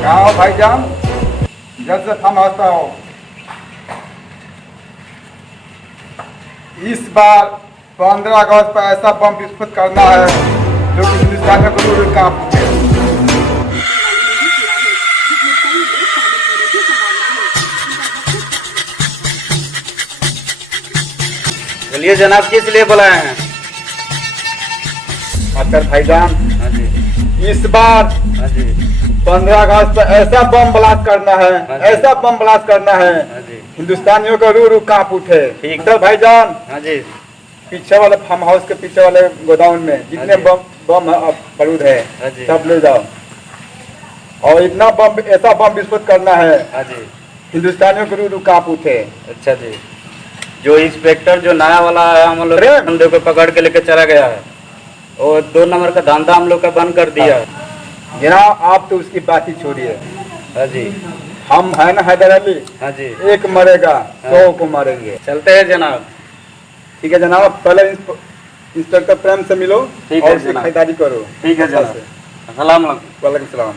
क्या हो भाईजान, जल्द से फार्म हाउस हो। इस बार 15 अगस्त पर ऐसा बम विस्फोट करना है जो कि हिंदुस्तान में कोई कांप उठे। चलिए जनाब, किस लिए बुलाए हैं? अच्छा भाईजान, हाँ जी, इस बार हाँ जी, 15 अगस्त पर ऐसा बम ब्लास्ट करना है, ऐसा बम ब्लास्ट करना है हाँ जी, हिंदुस्तानियों को रू रू कांप उठे। ठीक। तो भाईजान, हाँ जी, पीछे वाले फार्म हाउस के पीछे वाले गोदाम में जितने हाँ बम बारूद है हाँ जी, सब ले जाओ और इतना बम, ऐसा बम विस्फोट करना है हाँ जी। हिंदुस्तानियों को रू रू कांप उठे। अच्छा जी, जो इंस्पेक्टर जो नया वाला है हम लोग बंदे को पकड़ के लेके चला गया है और 2 नंबर का धंधा हम लोग का बंद कर दिया है। जनाब आप तो उसकी बात ही छोड़िए, हाँ जी, हम है ना हैदर अली, हाँ जी, एक मरेगा 100 को मारेंगे। चलते हैं जनाब। ठीक है जनाब, पहले इंस्पेक्टर प्रेम से मिलो ठीक है और उससे जनाब। खरीदारी करो। ठीक है जनाब। अस्सलाम वालेकुम। वालेकुम सलाम।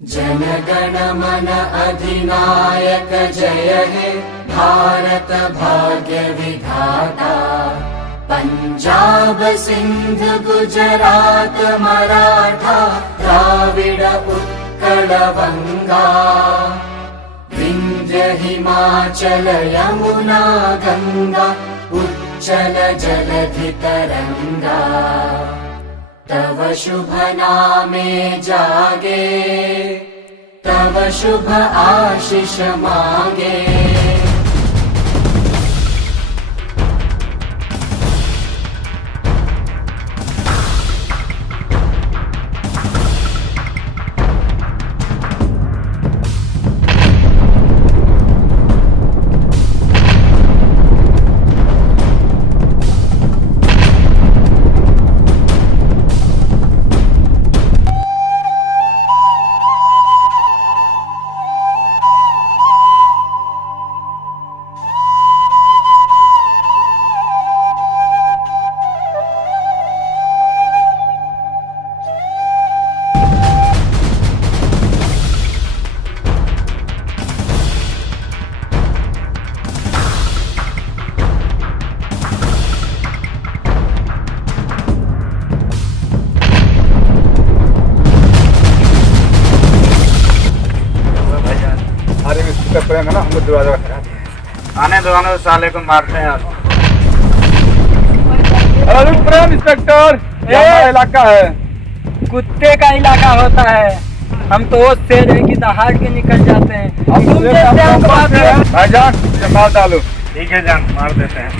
जनगण मन अधिनायक जय हे भारत भाग्य विधाता। पंजाब सिंध गुजरात मराठा द्राविड उत्कल बंगा विंध्य हिमाचल यमुना गंगा उच्चल जलधि तरंगा। तव शुभ नामे जागे, तव शुभ आशीष मांगे। अरे इसका प्रेम है ना, हम लोग दरवाजा खड़ा दिया। आने दो साले को मारते हैं आप। अरे प्रेम इंस्पेक्टर, ये हमारा इलाका है। कुत्ते का इलाका होता है। हम तो वो शेर है कि दहाड़ के निकल जाते हैं। तुम जैसे हमको बात है। भाईजान ये मार डालो। ठीक है जान, मार देते हैं।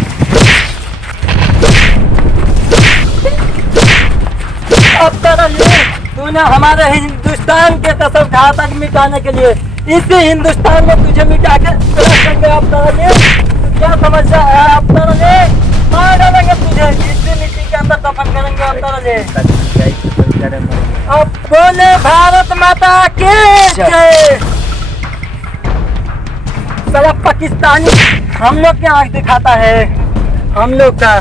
अब तरह तूने हमारे हिंदुस्तान के कसम खाया था मिटाने के लिए, इसी हिंदुस्तान में तुझे मिटा के अब तरह क्या समस्या है? अब तरह मार डालेंगे तुझे, इसी मिट्टी के अंदर दफन करेंगे। अब तरह अब बोले भारत माता की जय। साला पाकिस्तानी हम लोग क्या आँख दिखाता है, हम लोग का